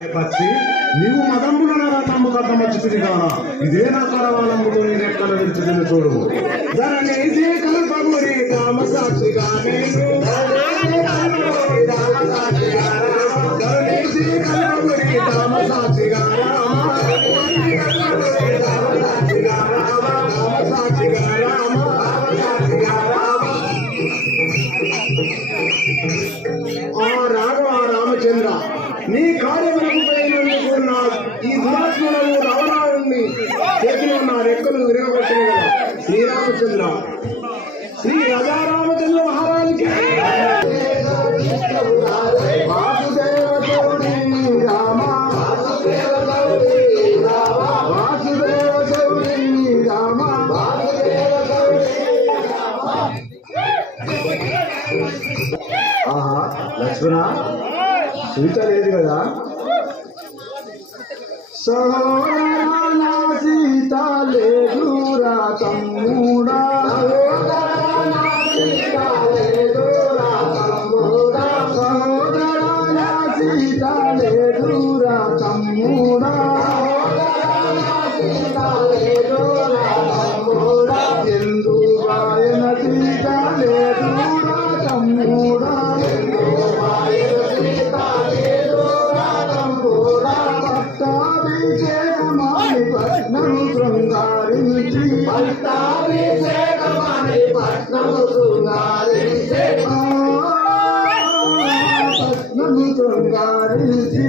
పచ్చి నీవు మదంబులనరా నమ్ముకద్ద మచ్చితిని కానా ఇదే నా కరవాలమ్ముతో నీ రెక్కలు విరిచితిని చూడు. కామ సాక్షిగా నేను సాక్షిగా నీ కార్యములకు ఉన్న ఈ దురాత్మలను రావణాన్ని చేతిలో ఉన్న రెక్కలు విరగబట్టిన కదా శ్రీరామచంద్ర. శ్రీ రాజారామచంద్ర మహారాజుకి రామ. రామ. ఆహా లక్ష్మణ. సీత లేదు కదా? సో శృంగారించి పట్టాభిషేకమాని శృంగారించి శృంగారించి